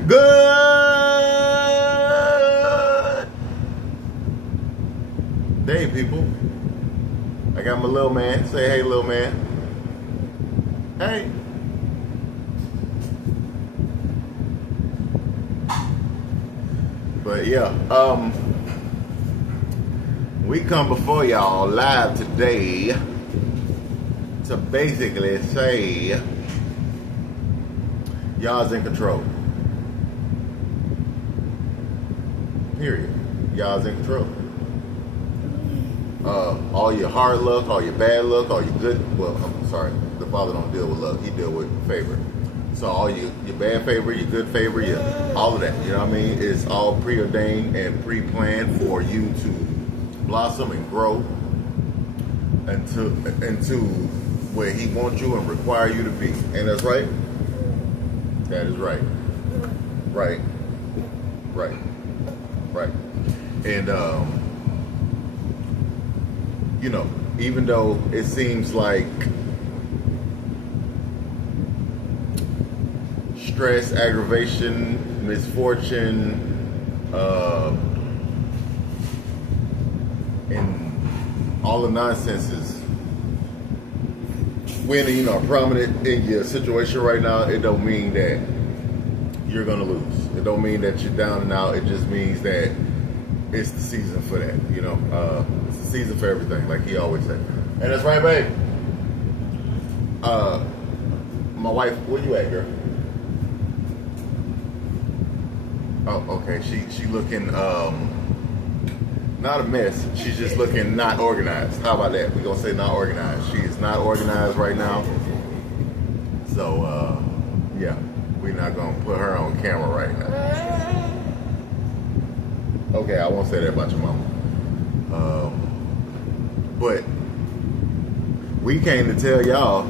Good day, people. I got my little man. Say hey, little man. Hey. But yeah, we come before y'all live today to basically say y'all's in control. Period. Y'all's in control. All your hard luck, all your bad luck, all your good, well, I'm sorry, the Father don't deal with luck, he deal with favor. So all your bad favor, your good favor, all of that, you know what I mean? It's all preordained and pre-planned for you to blossom and grow into where he wants you and require you to be. And that's right? That is right. Right. Right. Right. And, you know, even though it seems like stress, aggravation, misfortune, and all the nonsense is when you know prominent in your situation right now, it don't mean that you're gonna lose. It don't mean that you're down and out. It just means that it's the season for that. You know, it's the season for everything, like he always said. And that's right, babe. My wife, where you at, girl? Oh, okay. She looking not a mess. She's just looking not organized. How about that? We're gonna say not organized. She is not organized right now. So yeah, we're not gonna put her on camera right now. Okay, I won't say that about your mama. But we came to tell y'all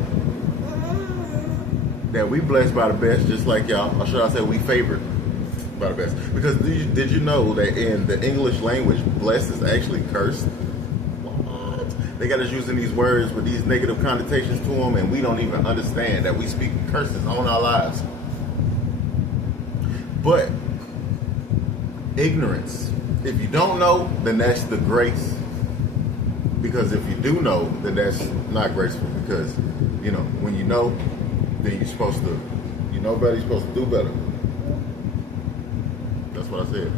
that we blessed by the best, just like y'all. Or should I say we favored by the best? Because did you know that in the English language, blessed is actually cursed? What? They got us using these words with these negative connotations to them, and we don't even understand that we speak curses on our lives. But ignorance. If you don't know, then that's the grace. Because if you do know, then that's not graceful. Because, you know, when you know, then you're supposed to, you know better, you're supposed to do better. That's what I said.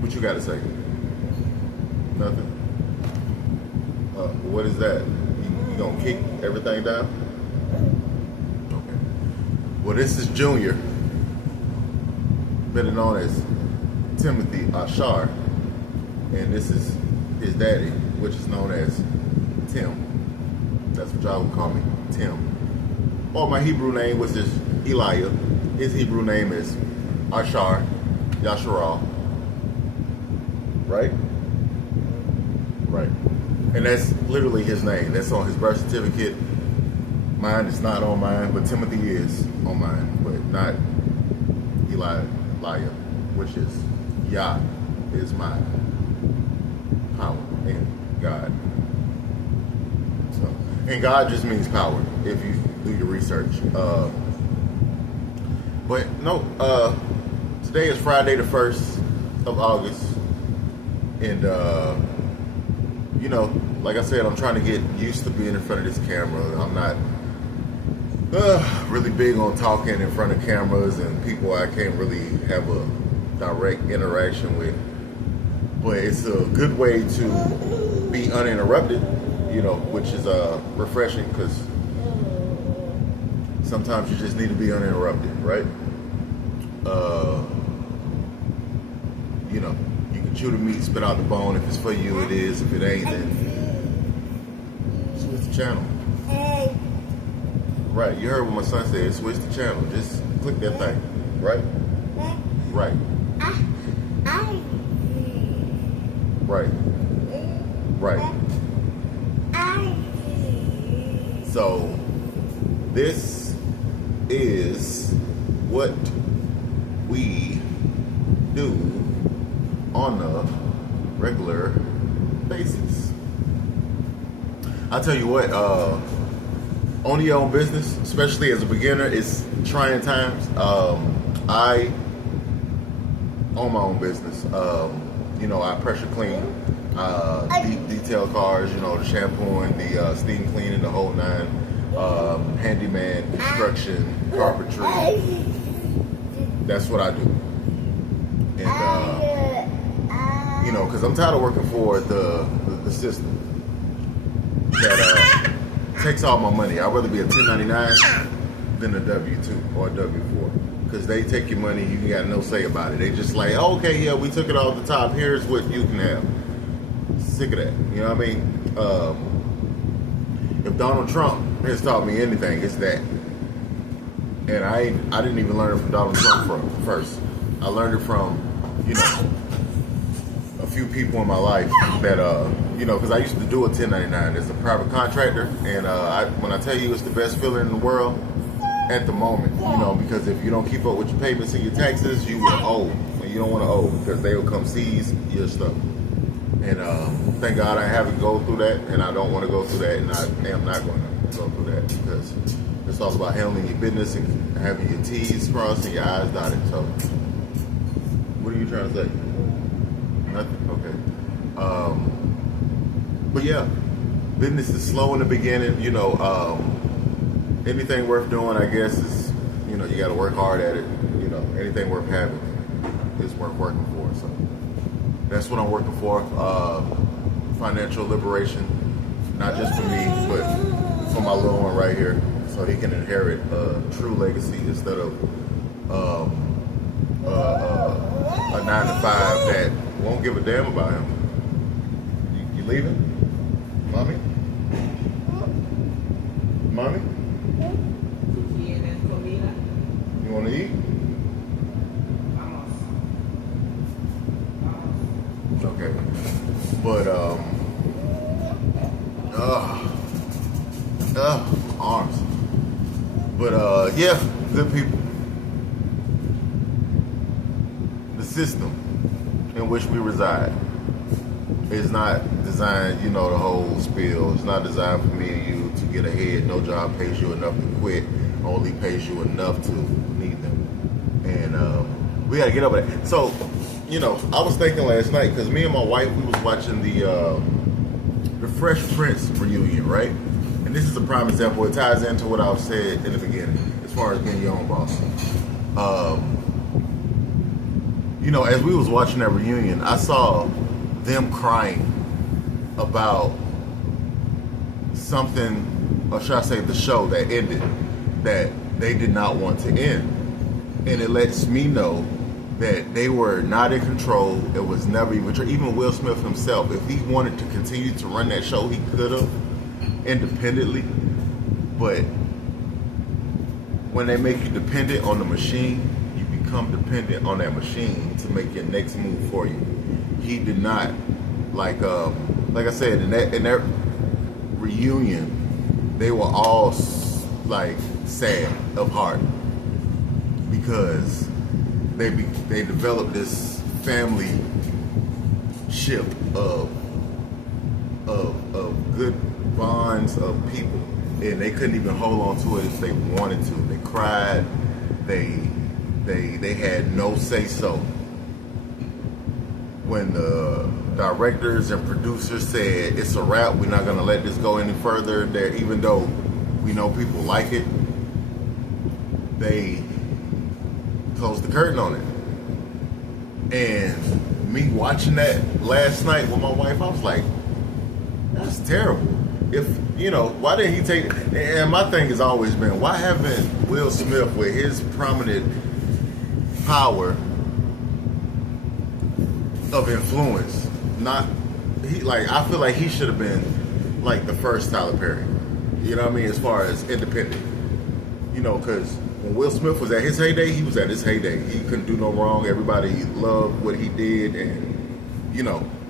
What you got to say? Nothing? What is that? You gonna kick everything down? Okay. Well, this is Junior, better known as Timothy Ashar, and this is his daddy, which is known as Tim. That's what y'all would call me, Tim. Or my Hebrew name was just Eliah. His Hebrew name is Ashar Yasharal. Right? Right. And that's literally his name. That's on his birth certificate. Mine is not on mine, but Timothy is on mine, but not Eliah, which is Yah is my power and God. So, and God just means power if you do your research. But no, today is Friday the 1st of August. And, you know, like I said, I'm trying to get used to being in front of this camera. I'm not really big on talking in front of cameras and people I can't really have a direct interaction with. But it's a good way to be uninterrupted, you know, which is refreshing because sometimes you just need to be uninterrupted, right? You know, you can chew the meat, spit out the bone. If it's for you, it is. If it ain't, then switch the channel. Right, you heard what my son said, switch the channel. Just click that thing, right? Right. Right. Right. So, this is what we do on a regular basis. I'll tell you what, owning your own business, especially as a beginner, is trying times. I own my own business. I pressure clean, detail cars, the shampooing, the steam cleaning, the whole nine, handyman, construction, carpentry. That's what I do. And, because I'm tired of working for the system that takes all my money. I'd rather be a 1099 than a W-2 or a W-4. Because they take your money, you got no say about it. They just like, oh, okay, yeah, we took it off the top. Here's what you can have. Sick of that. You know what I mean? If Donald Trump has taught me anything, it's that. And I didn't even learn it from Donald Trump first. I learned it from, a few people in my life that, because I used to do a 1099 as a private contractor. And when I tell you it's the best feeling in the world, at the moment, because if you don't keep up with your payments and your taxes, you will owe, and you don't want to owe because they will come seize your stuff. And thank God I haven't go through that, and I don't want to go through that, and I am not going to go through that because it's all about handling your business and having your T's crossed and your I's dotted. So, what are you trying to say? Nothing. Okay. But yeah, business is slow in the beginning. Anything worth doing, I guess, is, you got to work hard at it. Anything worth having is worth working for. So that's what I'm working for. Financial liberation, not just for me, but for my little one right here, so he can inherit a true legacy instead of a 9-to-5 that won't give a damn about him. You leaving? Mommy? Mommy? You want to eat? Okay. But, arms. But, yeah, good people. The system in which we reside is not designed, the whole spiel. It's not designed for me and you to get ahead. No job pays you enough to quit. Only pays you enough to need them. And we got to get over that. So, I was thinking last night, because me and my wife, we was watching the Fresh Prince reunion, right? And this is a prime example. It ties into what I've said in the beginning, as far as being your own boss. As we was watching that reunion, I saw them crying about something, or should I say the show that ended, that they did not want to end. And it lets me know that they were not in control. It was never even Will Smith himself, if he wanted to continue to run that show, he could have independently. But when they make you dependent on the machine, you become dependent on that machine to make your next move for you. He did not, like I said, in that reunion, they were all like sad of heart because they developed this family ship of good bonds of people, and they couldn't even hold on to it if they wanted to. They cried. They had no say so. When the directors and producers said it's a wrap, we're not gonna let this go any further, there, even though we know people like it, they closed the curtain on it. And me watching that last night with my wife, I was like, that's terrible. If, why didn't he take it? And my thing has always been, why haven't Will Smith, with his prominent power of influence, I feel like he should have been like the first Tyler Perry. You know what I mean? As far as independent. Because when Will Smith was at his heyday, he was at his heyday. He couldn't do no wrong. Everybody loved what he did, and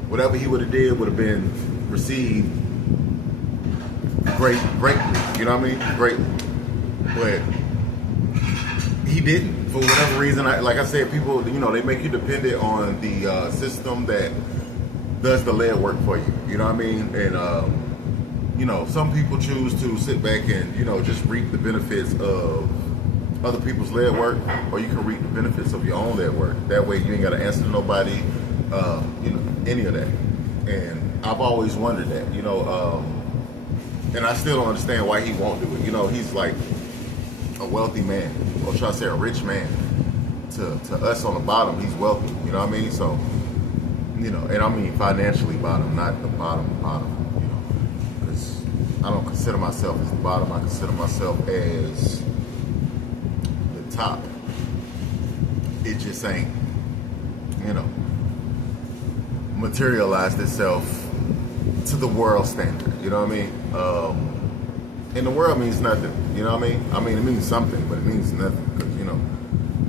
whatever he would have did would have been received greatly. You know what I mean? Greatly. But he didn't. For whatever reason, like I said, people, they make you dependent on the system that does the lead work for you. You know what I mean? And you know, some people choose to sit back and, you know, just reap the benefits of other people's lead work, or you can reap the benefits of your own lead work. That way you ain't got to answer to nobody, you know, any of that. And I've always wondered that, you know, and I still don't understand why he won't do it. You know, he's like a wealthy man, or should I say a rich man. To us on the bottom, he's wealthy, you know what I mean? So, you know, and I mean financially bottom, not the bottom, you know, because I don't consider myself as the bottom. I consider myself as the top. It just ain't, you know, materialized itself to the world standard, you know what I mean? And the world means nothing, you know what I mean? I mean, it means something, but it means nothing, because, you know,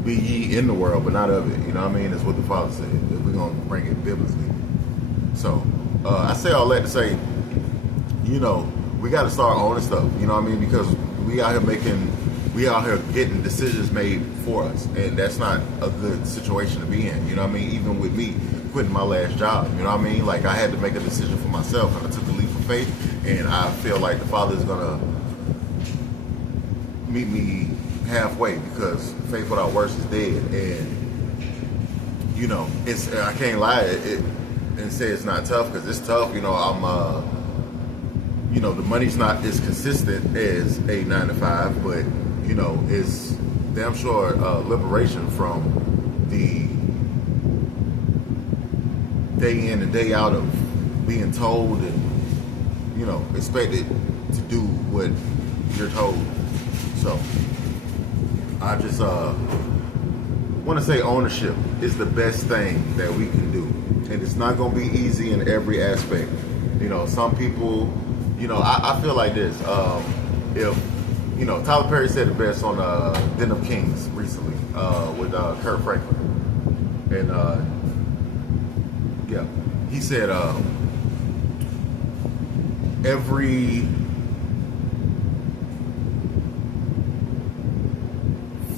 be ye in the world, but not of it, you know what I mean? That's what the Father said, if we're going to bring it biblically. So, I say all that to say, you know, we got to start owning stuff, you know what I mean? Because we out here getting decisions made for us, and that's not a good situation to be in, you know what I mean? Even with me quitting my last job, you know what I mean? Like, I had to make a decision for myself, and I took the leap of faith, and I feel like the Father is going to meet me halfway, because faith without works is dead. And, you know, it's, I can't lie and say it's not tough, because it's tough. You know, you know, the money's not as consistent as a 9 to 5, but, you know, it's damn sure liberation from the day in and day out of being told and, you know, expected to do what you're told. So I just want to say ownership is the best thing that we can do, and it's not going to be easy in every aspect. You know, some people, you know, I feel like this. If, you know, Tyler Perry said it best on Den of Kings recently with Kurt Franklin, and yeah, he said every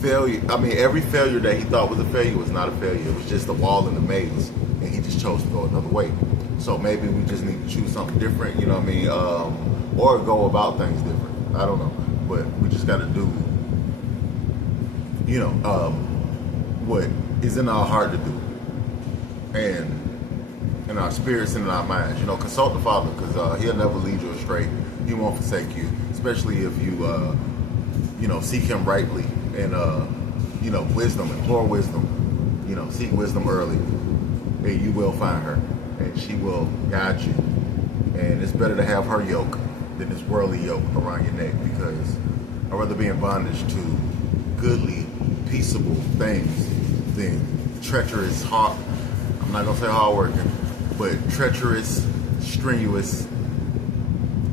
failure, every failure that he thought was a failure was not a failure. It was just a wall in the maze, and he just chose to go another way. So maybe we just need to choose something different, you know what I mean? Or go about things different. I don't know. But we just got to do, you know, what is in our heart to do. And in our spirits and in our minds. You know, consult the Father, because he'll never lead you astray. He won't forsake you, especially if you, you know, seek him rightly. And, you know, wisdom, implore wisdom, you know, seek wisdom early, and you will find her, and she will guide you. And it's better to have her yoke than this worldly yoke around your neck, because I'd rather be in bondage to goodly, peaceable things than treacherous, hard, I'm not going to say hard working, but treacherous, strenuous,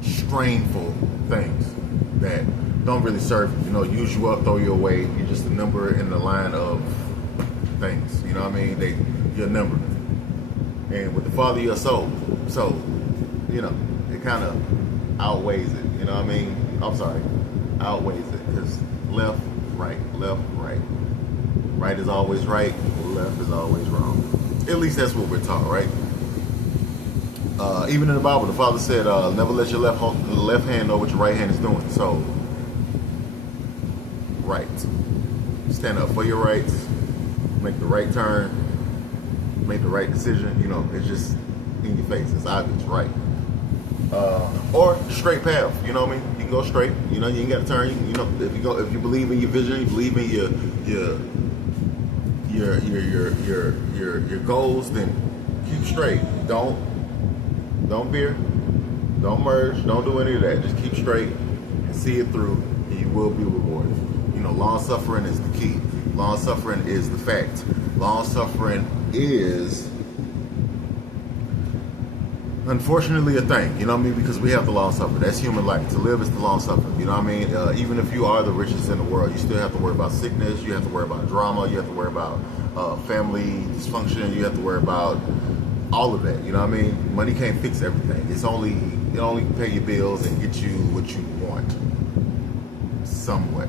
strainful things that don't really serve you. You know, use you up, throw you away. You're just a number in the line of things. You know what I mean? You're a number. And with the Father, you're a soul. So, you know, it kind of outweighs it. You know what I mean? I'm sorry. Outweighs it. Because left, right. Right is always right. Left is always wrong. At least that's what we're taught, right? Even in the Bible, the Father said, never let your left hand know what your right hand is doing. So, right. Stand up for your rights. Make the right turn. Make the right decision. You know, it's just in your face. It's obvious, right? Or straight path. You know what I mean? You can go straight. You know, you ain't got to turn. You know, if you believe in your vision, you believe in your goals, then keep straight. Don't veer. Don't merge. Don't do any of that. Just keep straight and see it through, and you will be rewarded. You know, long suffering is the key. Long suffering is the fact. Long suffering is, unfortunately, a thing. You know what I mean? Because we have the long suffering. That's human life. To live is the long suffering. You know what I mean? Even if you are the richest in the world, you still have to worry about sickness. You have to worry about drama. You have to worry about family dysfunction. You have to worry about all of that. You know what I mean? Money can't fix everything. It only pay your bills and get you what you want. Somewhat.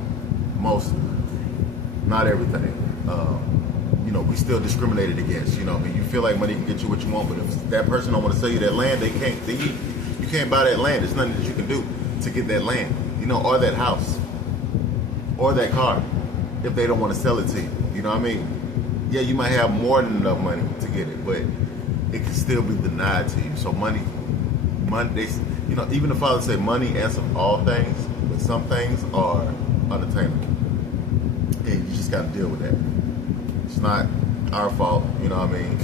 Most, not everything. You know, we still discriminated against. You know, I mean, you feel like money can get you what you want, but if that person don't want to sell you that land, they can't. You can't buy that land. There's nothing that you can do to get that land, you know, or that house, or that car, if they don't want to sell it to you. You know what I mean? Yeah, you might have more than enough money to get it, but it can still be denied to you. So money, they, you know, even the Father said money answers all things, but some things are unattainable, and you just got to deal with that. It's not our fault, you know what I mean?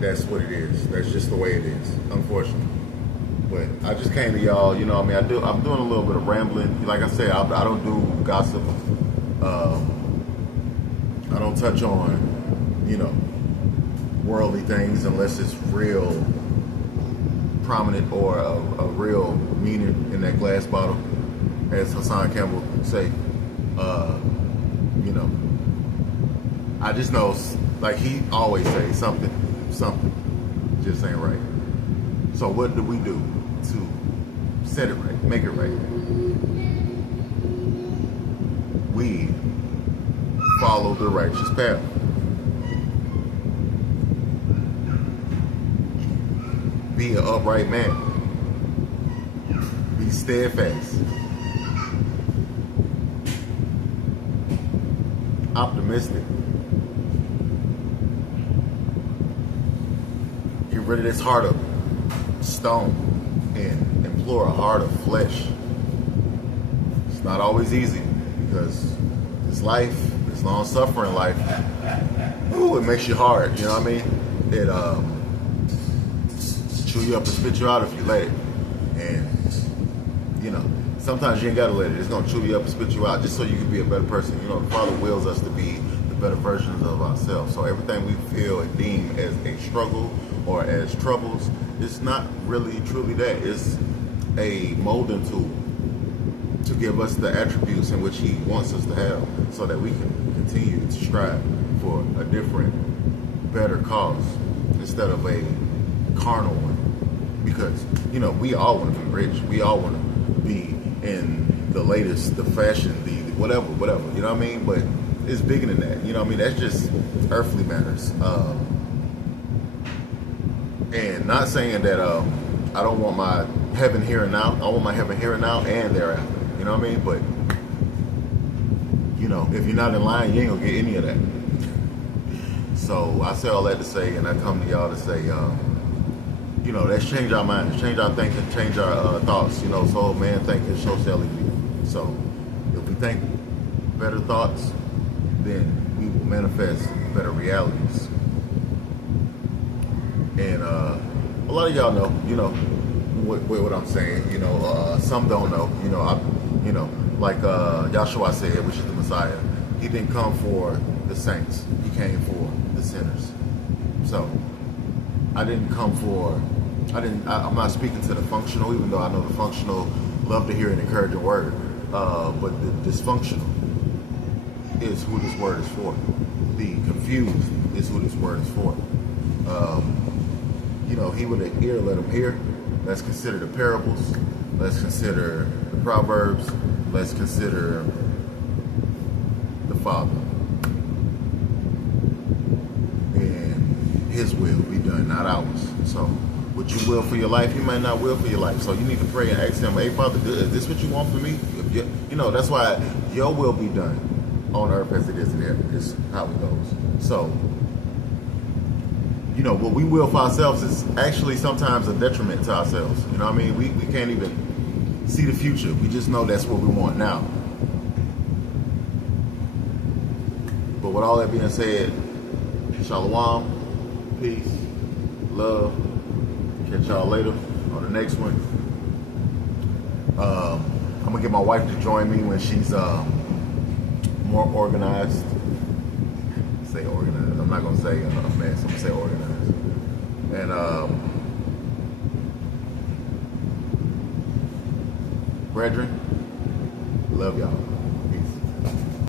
That's what it is. That's just the way it is, unfortunately. But I just came to y'all, you know what I mean? I'm doing a little bit of rambling. Like I said, I don't do gossip. I don't touch on, you know, worldly things unless it's real prominent or a real meaning in that glass bottle, as Hassan Campbell say. You know, I just know, like he always say, something just ain't right. So what do we do to set it right, make it right? We follow the righteous path. Be an upright man. Be steadfast. Optimistic. Get rid of this heart of stone and implore a heart of flesh. It's not always easy because this life, this long-suffering life, ooh, it makes you hard. You know what I mean? It chew you up and spit you out if you let it. And you know, sometimes you ain't gotta let it. It's gonna chew you up and spit you out just so you can be a better person. You know, the Father wills us to be the better versions of ourselves. So everything we feel and deem as a struggle or as troubles, it's not really truly that. It's a molding tool to give us the attributes in which He wants us to have so that we can continue to strive for a different, better cause instead of a carnal one. Because, you know, we all want to be rich. We all want to be in the latest, the fashion, the whatever, you know what I mean? But it's bigger than that, you know what I mean? That's just earthly matters. And not saying that I don't want my heaven here and now. I want my heaven here and now and thereafter, you know what I mean? But, you know, if you're not in line, you ain't gonna get any of that. So I say all that to say, and I come to y'all to say, you know, let's change our minds, change our thinking, change our thoughts. You know, so man thinketh, so shall he be. So if we think better thoughts, then we will manifest better realities. And a lot of y'all know, you know, what I'm saying. You know, some don't know. You know, like Yahshua said, which is the Messiah. He didn't come for the saints. He came for the sinners. So I'm not speaking to the functional, even though I know the functional love to hear an encouraging word. But the dysfunctional is who this word is for. The confused is who this word is for. You know, he with an ear, let him hear. Let's consider the parables. Let's consider the Proverbs. Let's consider the Father. And His will be done, not ours. So what you will for your life, you might not will for your life. So you need to pray and ask Him, hey, Father, is this what you want for me? You know, that's why your will be done on earth as it is in heaven. Is how it goes. So, you know, what we will for ourselves is actually sometimes a detriment to ourselves. You know what I mean? We can't even see the future. We just know that's what we want now. But with all that being said, shalom, peace, love. Catch y'all later on the next one. I'm gonna get my wife to join me when she's more organized. Say organized. I'm not gonna say a mess. I'm gonna say organized. And brethren, love y'all.